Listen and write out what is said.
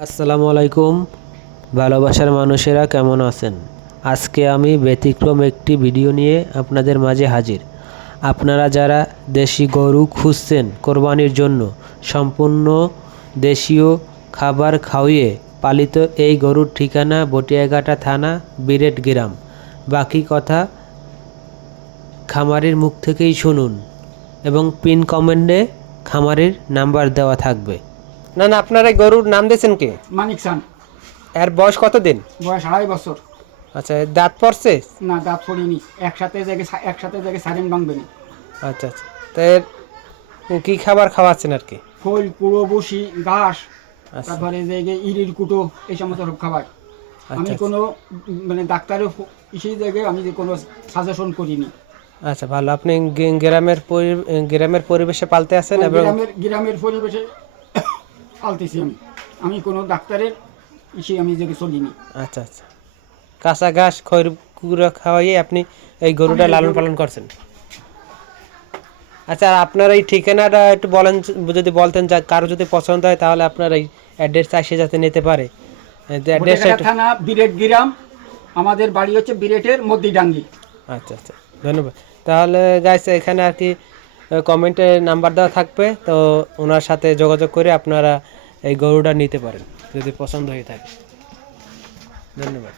আসসালামু আলাইকুম, ভালোবাসার মানুষেরা কেমন আছেন? আজকে আমি ব্যতিক্রম একটি ভিডিও নিয়ে আপনাদের মাঝে হাজির। আপনারা যারা দেশি গরু খুঁজছেন কোরবানির জন্য, সম্পূর্ণ দেশীয় খাবার খাওয়িয়ে পালিত এই গরুর ঠিকানা বটিয়াঘাটা থানা, বিরেট গ্রাম। বাকি কথা খামারির মুখ থেকেই শুনুন এবং পিন কমেন্টে খামারির নাম্বার দেওয়া থাকবে। না না, আপনারা এই গরুর নাম দিয়েছেন কি? মানিক চান। এর বয়স কত দিন? বয়স 2.5 বছর। আচ্ছা, এর দাঁত পড়ছে? না, দাঁত পড়িনি। একসাথে জায়গায় সারেন ভাঙবে না। আচ্ছা আচ্ছা, তো এর কি খাবার খাওয়াচ্ছেন আর কি? খোল, কুড়ো, বসি, ঘাস, আচ্ছা তারপরে জায়গায় ইরির কুটো, এই সমস্ত সব খাবার। আমি আচ্ছা কোনো মানে ডাক্তারের সেই জায়গায় আমি যে কোনো সাজেশন করিনি। আচ্ছা, ভালো। আপনি গ্রামের পরিবেশে পালতে আছেন এবং গ্রামের পরিবেশে পালতেছি আমি। আমি কোনো ডাক্তারের আমি যে চলিনি। আচ্ছা আচ্ছা, কাঁচা ঘাস খড় কুড়া খাওয়াইয়ে আপনি এই গরুটা লালন পালন করছেন। আচ্ছা, আপনার এই ঠিকানাটা একটু বলেন, যদি বলতেন, যা কারো যদি পছন্দ হয় তাহলে আপনার এই অ্যাড্রেসটা এসে যাতে নিতে পারে। বটিয়াঘাটা থানা, বিরেট গ্রাম। আমাদের বাড়ি হচ্ছে বিরেটের মধ্যিডাঙ্গি। আচ্ছা আচ্ছা, ধন্যবাদ। তাহলে গাইস, এখানে আর কি কমেন্টে নাম্বার দেওয়া থাকবে, তো ওনার সাথে যোগাযোগ করে আপনারা এই গরুটা নিতে পারেন যদি পছন্দ হয়ে থাকে। ধন্যবাদ।